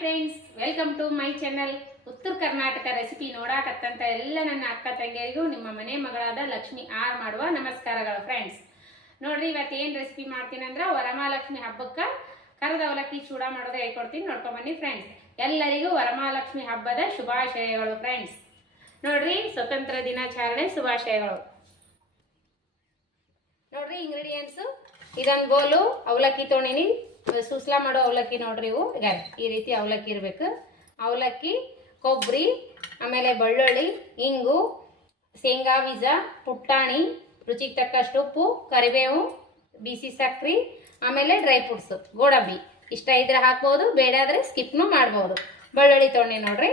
Friends, welcome to my channel. Uttara Karnataka recipe ನೋಡಾಕತ್ತಂತ ಎಲ್ಲ ನನ್ನ ಅಕ್ಕ ತಂಗಿಯರಿಗೂ ನಿಮ್ಮ ಮನೆ ಮಗಳಾದ ಲಕ್ಷ್ಮಿ ಆರ್ ಮಾಡುವ ನಮಸ್ಕಾರಗಳು. ಫ್ರೆಂಡ್ಸ್ ನೋಡ್ರಿ, ಇವತ್ತೇನು ರೆಸಿಪಿ ಮಾಡ್ತೀನಿ ಅಂದ್ರೆ ವರಮಹಾಲಕ್ಷ್ಮಿ ಹಬ್ಬಕ್ಕೆ ಕರದ ಅವಲಕ್ಕಿ ಚೂಡ ಮಾಡೋದು ಹೇಳ್ಕೊಡ್ತೀನಿ. ನೋಡ್ಕೊಂಬನ್ನಿ ಫ್ರೆಂಡ್ಸ್. ಎಲ್ಲರಿಗೂ ವರಮಹಾಲಕ್ಷ್ಮಿ ಹಬ್ಬದ ಶುಭಾಶಯಗಳು. ಫ್ರೆಂಡ್ಸ್ ನೋಡ್ರಿ, ಸ್ವತಂತ್ರ ದಿನಾಚರಣೆ ಶುಭಾಶಯಗಳು. ನೋಡ್ರಿ, ಇಂಗ್ರೀಡಿಯೆಂಟ್ಸ್ ಇದೊಂದು ಬೋಲು ಅವಲಕ್ಕಿ ತೊಗೊಂಡಿನಿ. ಸುಸ್ಲಾ ಮಾಡೋ ಅವಲಕ್ಕಿ ನೋಡ್ರಿ. ಇವು ಈ ರೀತಿ ಅವಲಕ್ಕಿ ಇರಬೇಕು. ಅವಲಕ್ಕಿ, ಕೊಬ್ಬರಿ, ಆಮೇಲೆ ಬೆಳ್ಳುಳ್ಳಿ, ಇಂಗು, ಶೇಂಗಾ ಬೀಜ, ಪುಟ್ಟಾಣಿ, ರುಚಿಗೆ ತಕ್ಕಷ್ಟು ಉಪ್ಪು, ಕರಿಬೇವು, ಬಿಸಿ ಸಕ್ರೆ, ಆಮೇಲೆ ಡ್ರೈ ಫ್ರೂಟ್ಸ್, ಗೋಡಂಬಿ. ಇಷ್ಟ ಇದ್ರೆ ಹಾಕ್ಬೋದು, ಬೇಡ ಆದರೆ ಸ್ಕಿಪ್ನು ಮಾಡ್ಬೋದು. ಬೆಳ್ಳುಳ್ಳಿ ತೊಗೊಂಡಿ ನೋಡ್ರಿ.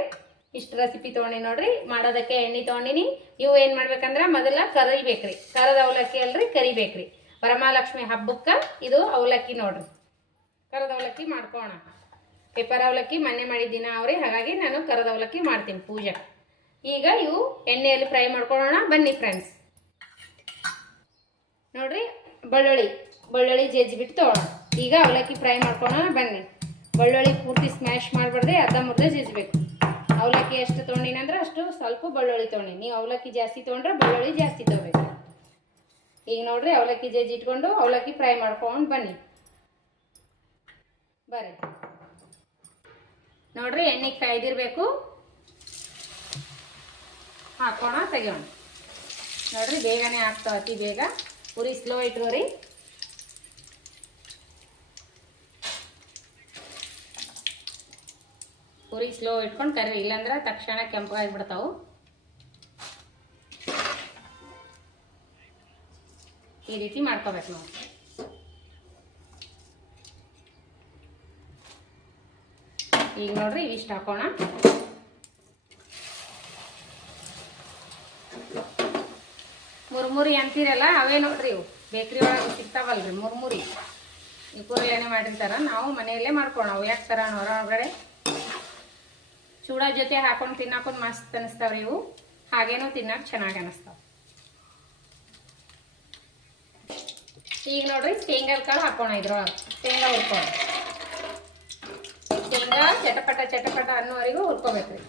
ಇಷ್ಟು ರೆಸಿಪಿ ತೊಗೊಂಡಿ ನೋಡ್ರಿ. ಮಾಡೋದಕ್ಕೆ ಎಣ್ಣೆ ತೊಗೊಂಡಿನಿ. ಇವು ಏನು ಮಾಡ್ಬೇಕಂದ್ರೆ ಮೊದಲ ಕರಿಬೇಕ್ರಿ. ಕರದ ಅವಲಕ್ಕಿ ಅಲ್ರಿ, ಕರಿಬೇಕ್ರಿ. ವರಮಹಾಲಕ್ಷ್ಮಿ ಹಬ್ಬಕ್ಕೆ ಇದು ಅವಲಕ್ಕಿ ನೋಡ್ರಿ. ಕರದ ಅವಲಕ್ಕಿ ಮಾಡ್ಕೋಣ. ಪೇಪರ್ ಅವಲಕ್ಕಿ ಮೊನ್ನೆ ಮಾಡಿದ್ದೀನ ಅವ್ರಿ, ಹಾಗಾಗಿ ನಾನು ಕರದ ಅವಲಕ್ಕಿ ಮಾಡ್ತೀನಿ ಪೂಜೆ. ಈಗ ಇವು ಎಣ್ಣೆಯಲ್ಲಿ ಫ್ರೈ ಮಾಡ್ಕೊಳ್ಳೋಣ ಬನ್ನಿ ಫ್ರೆಂಡ್ಸ್. ನೋಡ್ರಿ, ಬೆಳ್ಳುಳ್ಳಿ ಜಜ್ಜಿಬಿಟ್ಟು ತೊಗೊಳ್ಳೋಣ. ಈಗ ಅವಲಕ್ಕಿ ಫ್ರೈ ಮಾಡ್ಕೊಳ್ಳೋಣ ಬನ್ನಿ. ಬೆಳ್ಳುಳ್ಳಿ ಪೂರ್ತಿ ಸ್ಮ್ಯಾಶ್ ಮಾಡಬಾರ್ದೆ, ಅರ್ಧ ಮುರ್ಧ ಜಜ್ಜಬೇಕು. ಅವಲಕ್ಕಿ ಎಷ್ಟು ತೊಗೊಂಡಿನಂದ್ರೆ ಅಷ್ಟು ಸ್ವಲ್ಪ ಬೆಳ್ಳುಳ್ಳಿ ತೊಗೊಂಡಿ. ನೀವು ಅವಲಕ್ಕಿ ಜಾಸ್ತಿ ತೊಗೊಂಡ್ರೆ ಬೆಳ್ಳುಳ್ಳಿ ಜಾಸ್ತಿ ತೊಗೋಬೇಕು. ಈಗ ನೋಡ್ರಿ, ಅವಲಕ್ಕಿ ಜಜ್ಜಿ ಇಟ್ಕೊಂಡು ಅವಲಕ್ಕಿ ಫ್ರೈ ಮಾಡ್ಕೊಂಡು ಬನ್ನಿ ಬರ್ರಿ. ನೋಡ್ರಿ, ಎಣ್ಣೆ ಕಾಯ್ದಿರ್ಬೇಕು. ಹಾಕೋಣ, ತೆಗೋಣ. ನೋಡ್ರಿ, ಬೇಗನೆ ಆಗ್ತಾವ, ಅತಿ ಬೇಗ. ಉರಿ ಸ್ಲೋ ಇಟ್ಕೋರಿ. ಉರಿ ಸ್ಲೋ ಇಟ್ಕೊಂಡು ಕರಿ, ಇಲ್ಲಾಂದ್ರೆ ತಕ್ಷಣ ಕೆಂಪಾಗಿಬಿಡ್ತಾವು. ಈ ರೀತಿ ಮಾಡ್ಕೋಬೇಕು ನಾವು. ಈಗ ನೋಡ್ರಿ, ಇವಿಷ್ಟು ಹಾಕೋಣ. ಮುರ್ಮುರಿ ಅಂತೀರಲ್ಲ, ಅವೇ ನೋಡ್ರಿ. ಇವು ಬೇಕ್ರಿ ಒಳಗೆ ಸಿಗ್ತಾವಲ್ರಿ ಮುರ್ಮುರಿ. ಈ ಕೂರಲೇನೆ ಮಾಡಿರ್ತಾರ, ನಾವು ಮನೆಯಲ್ಲೇ ಮಾಡ್ಕೋಣ. ಅವು ಯಾಕೆ ತರ ಹೊರಗಡೆ ಚೂಡ ಜೊತೆ ಹಾಕೊಂಡು ತಿನ್ನಾಕೊಂಡು ಮಸ್ತ್ ಅನಿಸ್ತಾವ್ರಿ ಇವು. ಹಾಗೇನೂ ತಿನ್ನಕ್ಕೆ ಚೆನ್ನಾಗಿ ಅನಿಸ್ತಾವ. ಈಗ ನೋಡ್ರಿ, ಶೇಂಗಾದ ಕಾಳು ಹಾಕೋಣ ಇದ್ರೊಳಗೆ. ಶೇಂಗಾ ಹುರ್ಕೋಣ. ಶೇಂಗಾ ಚಟಪಟ ಅನ್ನೋವರೆಗೂ ಹುರ್ಕೋಬೇಕ್ರಿ.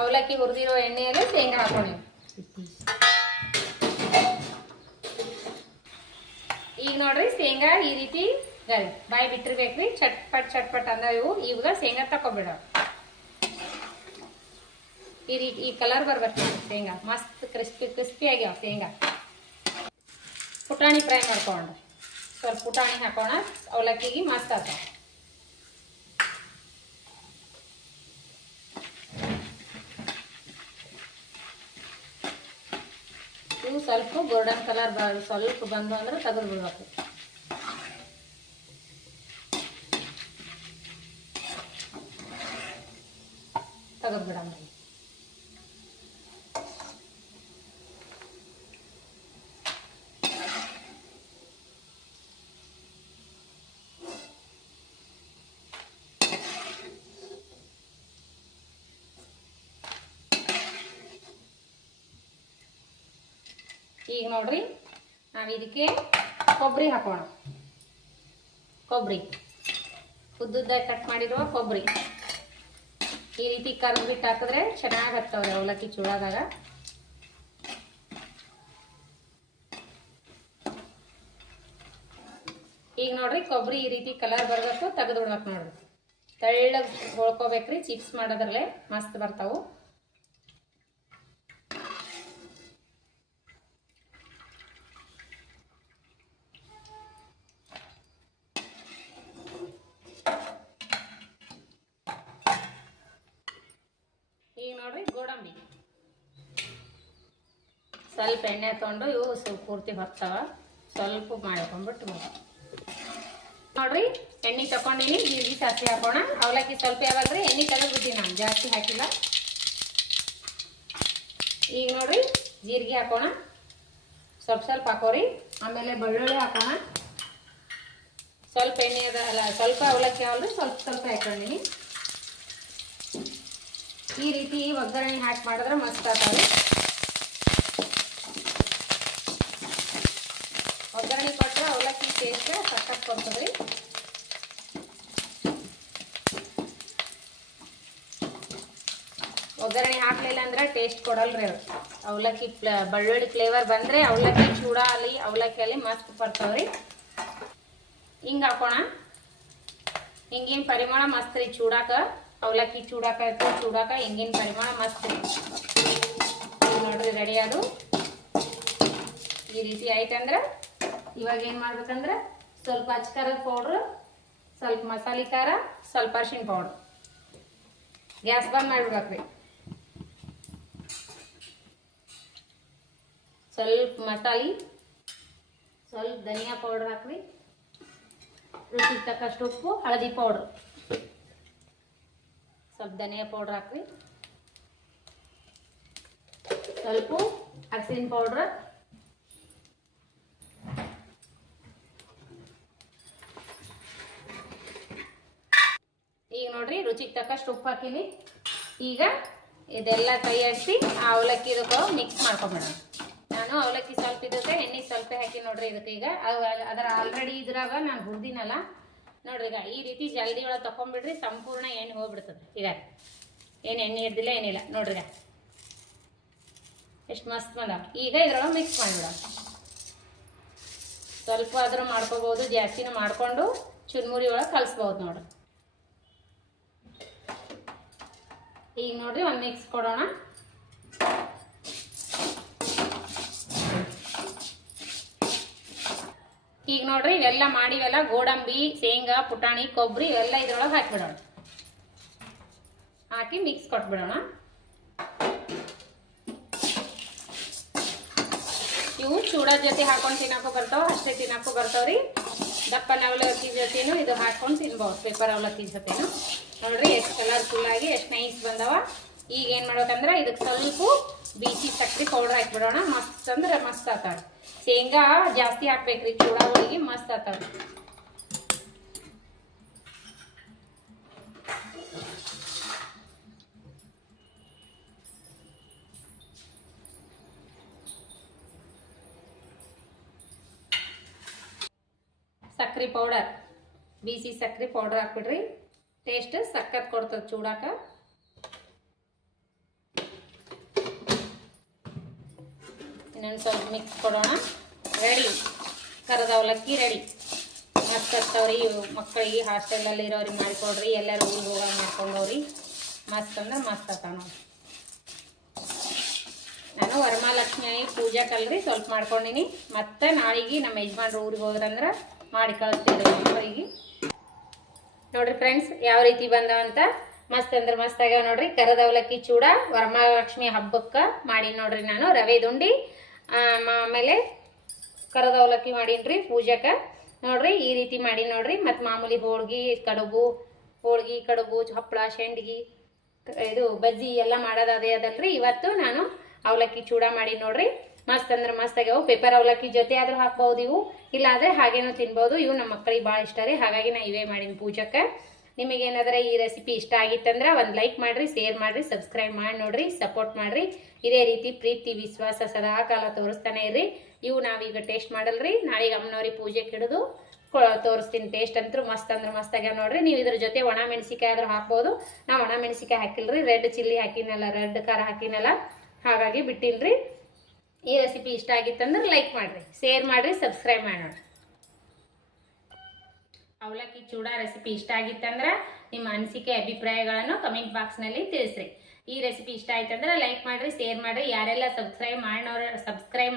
ಅವಲಕ್ಕಿ ಹುರಿದಿರೋ ಎಣ್ಣೆಯಲ್ಲಿ ಶೇಂಗಾ ಹಾಕೋಣ. ಈಗ ನೋಡ್ರಿ, ಶೇಂಗಾ ಈ ರೀತಿ ಬಾಯಿ ಬಿಟ್ಟಿರ್ಬೇಕ್ರಿ. ಚಟ್ಪಟ್ ಅಂದ ಇವು. ಇವಾಗ ಶೇಂಗಾ ತಕೊಬಿಡ. ಈ ರೀತಿ ಈ ಕಲರ್ ಬರ್ಬೇಕು. ಶೇಂಗಾ ಮಸ್ತ್ ಕ್ರಿಸ್ಪಿ ಆಗ್ಯಾವ ಶೇಂಗಾ. ಪುಟಾಣಿ ಫ್ರೈ ಮಾಡ್ಕೊಂಡ್ರಿ. ಸ್ವಲ್ಪ ಪುಟಾಣಿ ಹಾಕೋಣ, ಅವಲಕ್ಕಿಗೆ ಮಸ್ತ್ ಆಗ್ತಾವ. ಇವು ಸ್ವಲ್ಪ ಗೋಲ್ಡನ್ ಕಲರ್ ಸ್ವಲ್ಪ ಬಂದು ಅಂದ್ರೆ ತೆಗೆದು ಬಿಡ್ಬೇಕು. ತೆಗೆದು ಬಿಡೋಣ. ಈಗ ನೋಡ್ರಿ, ನಾವು ಇದಕ್ಕೆ ಕೊಬ್ಬರಿ ಹಾಕೋಣ. ಕೊಬ್ಬರಿ ಉದ್ದುದ್ದಾಗಿ ಕಟ್ ಮಾಡಿರುವ ಕೊಬ್ಬರಿ ಈ ರೀತಿ ಕರ್ದು ಬಿಟ್ಟು ಹಾಕಿದ್ರೆ ಚೆನ್ನಾಗಿ ಹತ್ತವ್ರೆ ಅವಲಕ್ಕಿ ಚೂಡಾದಾಗ. ಈಗ ನೋಡ್ರಿ, ಕೊಬ್ಬರಿ ಈ ರೀತಿ ಕಲರ್ ಬರಬೇಕು, ತೆಗೆದು ಬಿಡ್ಬೇಕು. ನೋಡ್ರಿ, ತೆಳ್ಳಗೆ ಹೊಳ್ಕೋಬೇಕ್ರಿ. ಚಿಪ್ಸ್ ಮಾಡೋದ್ರಲ್ಲೇ ಮಸ್ತ್ ಬರ್ತಾವು. ಈಗ ನೋಡ್ರಿ, ಗೋಡಂಬಿ ಸ್ವಲ್ಪ ಎಣ್ಣೆ ತೊಗೊಂಡು ಇವು ಸ್ವಲ್ಪ ಪೂರ್ತಿ ಬರ್ತಾವ. ಸ್ವಲ್ಪ ಮಾಡ್ಕೊಂಡ್ಬಿಟ್ಟು ನೋಡ್ರಿ, ಎಣ್ಣೆ ತಗೊಂಡಿನಿ. ಜೀರಿಗೆ ಸಾಸಿವೆ ಹಾಕೋಣ. ಅವಲಕ್ಕಿ ಸ್ವಲ್ಪ ಯಾವಲ್ರಿ, ಎಣ್ಣೆ ತೆಗೆದ್ಬಿಡ್ತೀನಿ ನಾನು, ಜಾಸ್ತಿ ಹಾಕಿಲ್ಲ. ಈಗ ನೋಡ್ರಿ, ಜೀರಿಗೆ ಹಾಕೋಣ. ಸ್ವಲ್ಪ ಹಾಕೋರಿ. ಆಮೇಲೆ ಬೆಳ್ಳುಳ್ಳಿ ಹಾಕೋಣ. ಸ್ವಲ್ಪ ಎಣ್ಣೆ ಅಲ್ಲ, ಸ್ವಲ್ಪ ಅವಲಕ್ಕಿ ಯಾವಲ್ರಿ, ಸ್ವಲ್ಪ ಹಾಕೊಂಡಿನಿ. ಈ ರೀತಿ ಒಗ್ಗರಣೆ ಹಾಕಿ ಮಾಡಿದ್ರೆ ಮಸ್ತ್ ಆಗ್ತಾವೆ. ಒಗ್ಗರಣೆ ಕೊಟ್ಟರೆ ಅವಲಕ್ಕಿ ಟೇಸ್ಟ್ ಸಖತ್ ಕೊಡ್ತದ್ರಿ. ಒಗ್ಗರಣೆ ಹಾಕಲಿಲ್ಲ ಅಂದ್ರೆ ಟೇಸ್ಟ್ ಕೊಡಲ್ರಿ ಅದು. ಅವಲಕ್ಕಿ ಬೆಳ್ಳುಳ್ಳಿ ಫ್ಲೇವರ್ ಬಂದರೆ ಅವಲಕ್ಕಿ ಚೂಡ ಅಲ್ಲಿ ಅವಲಕ್ಕಿಯಲ್ಲಿ ಮಸ್ತ್ ಬರ್ತಾವ್ರಿ. ಹಿಂಗೆ ಹಾಕೋಣ. ಹಿಂಗಿನ ಪರಿಮಳ ಮಸ್ತ್ ರೀ ಚೂಡಾಕ. ಅವಲಕ್ಕಿ ಚೂಡಾಕ ಹಿಂಗಿನ ಪರಿಮಳ ಮಸ್ತ್ ರೀ. ನೋಡ್ರಿ ರೆಡಿ ಅದು ಈ ರೀತಿ ಆಯ್ತಂದ್ರೆ ಇವಾಗ ಏನು ಮಾಡ್ಬೇಕಂದ್ರೆ ಸ್ವಲ್ಪ ಅಚ್ಕಾರದ ಪೌಡ್ರು, ಸ್ವಲ್ಪ ಮಸಾಲೆ ಖಾರ, ಸ್ವಲ್ಪ ಅರಿಶಿನ ಪೌಡ್ರ್. ಗ್ಯಾಸ್ ಬಂದ್ ಮಾಡ್ಬಿಡ್ಬೇಕ್ರಿ. ಸ್ವಲ್ಪ ಮಸಾಲೆ, ಸ್ವಲ್ಪ ಧನಿಯಾ ಪೌಡ್ರ್ ಹಾಕ್ರಿ, ರುಚಿಗೆ ತಕ್ಕಷ್ಟು ಉಪ್ಪು, ಹಳದಿ ಪೌಡ್ರ್, ಸ್ವಲ್ಪ ಧನಿಯಾ ಪೌಡ್ರ್ ಹಾಕ್ರಿ, ಸ್ವಲ್ಪ ಅರಿಶಿನ ಪೌಡ್ರ್, ಈಗ ನೋಡ್ರಿ ರುಚಿಗೆ ತಕ್ಕಷ್ಟು ಉಪ್ಪು ಹಾಕಿನಿ. ಈಗ ಇದೆಲ್ಲ ತಯಾರಿಸಿ ಆ ಅವಲಕ್ಕಿ ಇದಕ್ಕೆ ಮಿಕ್ಸ್ ಮಾಡ್ಕೊಂಬಿಡೋಣ. ನಾನು ಅವಲಕ್ಕಿ ಸ್ವಲ್ಪ ಇದಕ್ಕೆ ಎಣ್ಣೆ ಸ್ವಲ್ಪ ಹಾಕಿ ನೋಡ್ರಿ ಇದಕ್ಕೆ. ಈಗ ಅದರ ಆಲ್ರೆಡಿ ಇದ್ರಾಗ ನಾನು ಹುರಿದಿನಲ್ಲ ನೋಡ್ರಿ. ಈಗ ಈ ರೀತಿ ಜಲ್ದಿ ಒಳಗೆ ತಕೊಂಡ್ಬಿಡ್ರಿ, ಸಂಪೂರ್ಣ ಎಣ್ಣೆ ಹೋಗ್ಬಿಡ್ತದೆ. ಈಗ ಏನು ಎಣ್ಣೆ ಹಿಡ್ದಿಲ್ಲ ಏನಿಲ್ಲ ನೋಡ್ರಿ. ಎಷ್ಟು ಮಸ್ತ್ ಬಂದಾವ. ಈಗ ಇದ್ರೊಳಗೆ ಮಿಕ್ಸ್ ಮಾಡಿಬಿಡೋಣ. ಸ್ವಲ್ಪ ಆದ್ರೂ ಮಾಡ್ಕೋಬಹುದು, ಜಾಸ್ತಿನೂ ಮಾಡ್ಕೊಂಡು ಚುರ್ಮುರಿ ಒಳಗೆ ಕಲಿಸ್ಬೋದು ನೋಡ್ರಿ. ಈಗ ನೋಡ್ರಿ ಒಂದು ಮಿಕ್ಸ್ ಕೊಡೋಣ. ಈಗ ನೋಡ್ರಿ ಇವೆಲ್ಲ ಮಾಡಿವೆಲ್ಲ ಗೋಡಂಬಿ, ಶೇಂಗಾ, ಪುಟಾಣಿ, ಕೊಬ್ಬರಿ ಇವೆಲ್ಲ ಇದ್ರೊಳಗೆ ಹಾಕಿಬಿಡೋಣ. ಹಾಕಿ ಮಿಕ್ಸ್ ಕೊಟ್ಬಿಡೋಣ. ಇವು ಚೂಡದ ಜೊತೆ ಹಾಕೊಂಡು ತಿನ್ನಕ್ಕೂ ಬರ್ತಾವ, ಅಷ್ಟೇ ತಿನ್ನಕ್ಕೂ ಬರ್ತಾವ್ರಿ. ದಪ್ಪನ ಅವಲಕ್ಕಿ ಜೊತೆನೂ ಇದು ಹಾಕೊಂಡು ತಿನ್ಬಹುದು, ಪೇಪರ್ ಅವಲಕ್ಕಿ ಜೊತೆನು. ನೋಡ್ರಿ ಎಷ್ಟು ಕಲರ್ಫುಲ್ ಆಗಿ ಎಷ್ಟು ನೈಸ್ ಬಂದವ. ಈಗ ಏನು ಮಾಡ್ಬೇಕಂದ್ರೆ ಇದಕ್ಕೆ ಸ್ವಲ್ಪ ಬಿಸಿ ಸಕ್ಕರೆ ಪೌಡರ್ ಹಾಕ್ಬಿಡೋಣ. ಮಸ್ತ್ ಅಂದ್ರೆ ಮಸ್ತ್ ಆತಾವ. ಶೇಂಗಾ ಜಾಸ್ತಿ ಹಾಕ್ಬೇಕ್ರಿ ಚೂಡ ಹೋಳಿಗೆ, ಮಸ್ತ್ ಆತಾವ. ಸಕ್ಕರೆ ಪೌಡರ್, ಬಿಸಿ ಸಕ್ಕರೆ ಪೌಡರ್ ಹಾಕ್ಬಿಡ್ರಿ. ಟೇಸ್ಟ್ ಸಕ್ಕತ್ ಕೊಡ್ತದೆ ಚೂಡಾಕ. ಇನ್ನೊಂದು ಸ್ವಲ್ಪ ಮಿಕ್ಸ್ ಕೊಡೋಣ. ರೆಡಿ ಕರದ ಅವಲಕ್ಕಿ ರೆಡಿ. ಮಸ್ತ್ ಆಗ್ತಾವ್ರಿ. ಮಕ್ಕಳಿಗೆ ಹಾಸ್ಟೆಲಲ್ಲಿ ಇರೋರಿಗೆ ಮಾಡಿಕೊಡ್ರಿ, ಎಲ್ಲರೂ ಊರಿಗೆ ಹೋಗಾಗ ಮಾಡ್ಕೊಂಡವ್ರಿ. ಮಸ್ತ್ ಅಂದ್ರೆ ಮಸ್ತ್ ಆಗ್ತಾವ ನೋಡಿ. ನಾನು ವರಮಹಾಲಕ್ಷ್ಮಿ ಪೂಜಾಕಲ್ರಿ ಸ್ವಲ್ಪ ಮಾಡ್ಕೊಂಡಿನಿ. ಮತ್ತೆ ನಾಳೆಗೆ ನಮ್ಮ ಯಜಮಾನ್ರು ಊರಿಗೆ ಹೋದ್ರಂದ್ರೆ ಮಾಡಿ ಕಳಿಸ್ತೀವಿ ಮಕ್ಕಳಿಗೆ. ನೋಡ್ರಿ ಫ್ರೆಂಡ್ಸ್ ಯಾವ ರೀತಿ ಬಂದವಂತ. ಮಸ್ತ್ ಅಂದ್ರೆ ಮಸ್ತ್ ಆಗ್ಯಾವ ನೋಡ್ರಿ. ಕರದ ಅವಲಕ್ಕಿ ಚೂಡ ವರಮಹಾಲಕ್ಷ್ಮಿ ಹಬ್ಬಕ್ಕೆ ಮಾಡಿ ನೋಡ್ರಿ. ನಾನು ರವೆ ದುಂಡಿ ಆಮೇಲೆ ಕರದ ಅವಲಕ್ಕಿ ಮಾಡೀನ್ರಿ ಪೂಜಾಕ. ನೋಡ್ರಿ ಈ ರೀತಿ ಮಾಡಿ ನೋಡ್ರಿ. ಮತ್ತು ಮಾಮೂಲಿ ಹೋಳ್ಗಿ ಕಡುಬು, ಹಪ್ಪಳ, ಶೇಂಡ್ಗಿ, ಇದು ಬಜ್ಜಿ ಎಲ್ಲ ಮಾಡೋದು ಅದೇ ಅದಲ್ರಿ. ಇವತ್ತು ನಾನು ಅವಲಕ್ಕಿ ಚೂಡ ಮಾಡಿ ನೋಡ್ರಿ. ಮಸ್ತ್ ಅಂದ್ರೆ ಮಸ್ತ್ ಆಗ್ಯಾವ. ಪೇಪರ್ ಅವಲಕ್ಕಿ ಜೊತೆ ಆದ್ರೂ ಹಾಕ್ಬಹುದು ಇವು, ಇಲ್ಲಾಂದ್ರೆ ಹಾಗೇನೂ ತಿನ್ಬಹುದು. ಇವು ನಮ್ಮ ಮಕ್ಕಳಿಗೆ ಭಾಳ ಇಷ್ಟ ರೀ, ಹಾಗಾಗಿ ನಾ ಇವೇ ಮಾಡೀನಿ ಪೂಜಕ್ಕೆ. ನಿಮಗೇನಾದ್ರೆ ಈ ರೆಸಿಪಿ ಇಷ್ಟ ಆಗಿತ್ತಂದ್ರೆ ಒಂದು ಲೈಕ್ ಮಾಡಿರಿ, ಶೇರ್ ಮಾಡಿರಿ, ಸಬ್ಸ್ಕ್ರೈಬ್ ಮಾಡಿ ನೋಡ್ರಿ, ಸಪೋರ್ಟ್ ಮಾಡಿರಿ. ಇದೇ ರೀತಿ ಪ್ರೀತಿ ವಿಶ್ವಾಸ ಸದಾಕಾಲ ತೋರಿಸ್ತಾನೆ ಇರ್ರಿ. ಇವು ನಾವೀಗ ಟೇಸ್ಟ್ ಮಾಡಲ್ರಿ, ನಾಳೆಗೆ ಅಮ್ಮನವ್ರಿಗೆ ಪೂಜೆಗೆ ಹಿಡಿದು ತೋರಿಸ್ತೀನಿ. ಟೇಸ್ಟ್ ಅಂತೂ ಮಸ್ತ್ ಅಂದ್ರೆ ಮಸ್ತ್ ಆಗ್ಯಾವ ನೋಡ್ರಿ. ನೀವು ಇದ್ರ ಜೊತೆ ಒಣ ಮೆಣಸಿಕಾಯಿ ಆದ್ರೂ ಹಾಕ್ಬೋದು. ನಾ ಒಣ ಮೆಣಸಿಕಾಯಿ ಹಾಕಿಲ್ರಿ, ರೆಡ್ ಚಿಲ್ಲಿ ಹಾಕಿನಲ್ಲ, ರೆಡ್ ಖಾರ ಹಾಕಿನಲ್ಲ, ಹಾಗಾಗಿ ಬಿಟ್ಟಿನ್ರಿ. ಈ ರೆಸಿಪಿ ಇಷ್ಟ ಆಗಿತ್ತಂದ್ರೆ ಲೈಕ್ ಮಾಡಿರಿ, ಶೇರ್ ಮಾಡಿರಿ, ಸಬ್ಸ್ಕ್ರೈಬ್ ಮಾಡಿ ನೋಡ್ರಿ. ಅವಲಕ್ಕಿ ಚೂಡ ರೆಸಿಪಿ ಇಷ್ಟ ಆಗಿತ್ತಂದ್ರೆ ನಿಮ್ಮ ಅನಿಸಿಕೆ ಅಭಿಪ್ರಾಯಗಳನ್ನು ಕಮೆಂಟ್ ಬಾಕ್ಸ್ನಲ್ಲಿ ತಿಳಿಸ್ರಿ. ಈ ರೆಸಿಪಿ ಇಷ್ಟ ಆಯ್ತಂದ್ರೆ ಲೈಕ್ ಮಾಡಿರಿ, ಶೇರ್ ಮಾಡಿರಿ. ಯಾರೆಲ್ಲ ಸಬ್ಸ್ಕ್ರೈಬ್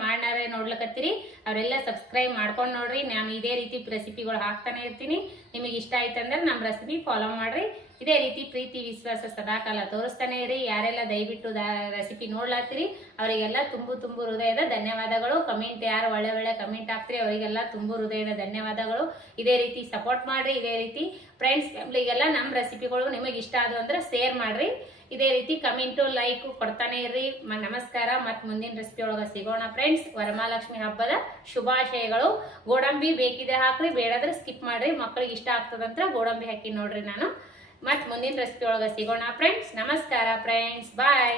ಮಾಡ್ನಾರೆ ನೋಡ್ಲಕತ್ತೀರಿ ಅವರೆಲ್ಲ ಸಬ್ಸ್ಕ್ರೈಬ್ ಮಾಡ್ಕೊಂಡು ನೋಡ್ರಿ. ನಾನು ಇದೇ ರೀತಿ ರೆಸಿಪಿಗಳು ಹಾಕ್ತಾನೆ ಇರ್ತೀನಿ. ನಿಮಗೆ ಇಷ್ಟ ಆಯ್ತಂದ್ರೆ ನಮ್ಮ ರೆಸಿಪಿ ಫಾಲೋ ಮಾಡಿರಿ. ಇದೇ ರೀತಿ ಪ್ರೀತಿ ವಿಶ್ವಾಸ ಸದಾಕಾಲ ತೋರಿಸ್ತಾನೆ ಇರಿ. ಯಾರೆಲ್ಲ ದಯವಿಟ್ಟು ರೆಸಿಪಿ ನೋಡ್ಲಾತ್ತೀರಿ ಅವರಿಗೆಲ್ಲ ತುಂಬು ಹೃದಯದ ಧನ್ಯವಾದಗಳು. ಕಮೆಂಟ್ ಯಾರು ಒಳ್ಳೆ ಕಮೆಂಟ್ ಹಾಕ್ತೀರಿ ಅವರಿಗೆಲ್ಲ ತುಂಬು ಹೃದಯದ ಧನ್ಯವಾದಗಳು. ಇದೇ ರೀತಿ ಸಪೋರ್ಟ್ ಮಾಡಿರಿ. ಇದೇ ರೀತಿ ಫ್ರೆಂಡ್ಸ್ ಫ್ಯಾಮಿಲಿಗೆಲ್ಲ ನಮ್ಮ ರೆಸಿಪಿಗಳು ನಿಮಗೆ ಇಷ್ಟ ಆದವು ಅಂದ್ರೆ ಶೇರ್ ಮಾಡಿರಿ. ಇದೇ ರೀತಿ ಕಮೆಂಟು ಲೈಕು ಕೊಡ್ತಾನೆ ಇರ್ರಿ. ನಮಸ್ಕಾರ. ಮತ್ತು ಮುಂದಿನ ರೆಸಿಪಿ ಒಳಗೆ ಸಿಗೋಣ ಫ್ರೆಂಡ್ಸ್. ವರಮಹಾಲಕ್ಷ್ಮಿ ಹಬ್ಬದ ಶುಭಾಶಯಗಳು. ಗೋಡಂಬಿ ಬೇಕಿದ್ರೆ ಹಾಕ್ರಿ, ಬೇಡಾದ್ರೆ ಸ್ಕಿಪ್ ಮಾಡಿರಿ. ಮಕ್ಕಳಿಗೆ ಇಷ್ಟ ಆಗ್ತದಂತ ಗೋಡಂಬಿ ಹಾಕಿ ನೋಡ್ರಿ ನಾನು. ಮತ್ತು ಮುಂದಿನ ರೆಸಿಪಿ ಒಳಗೆ ಸಿಗೋಣ ಫ್ರೆಂಡ್ಸ್. ನಮಸ್ಕಾರ ಫ್ರೆಂಡ್ಸ್, ಬಾಯ್.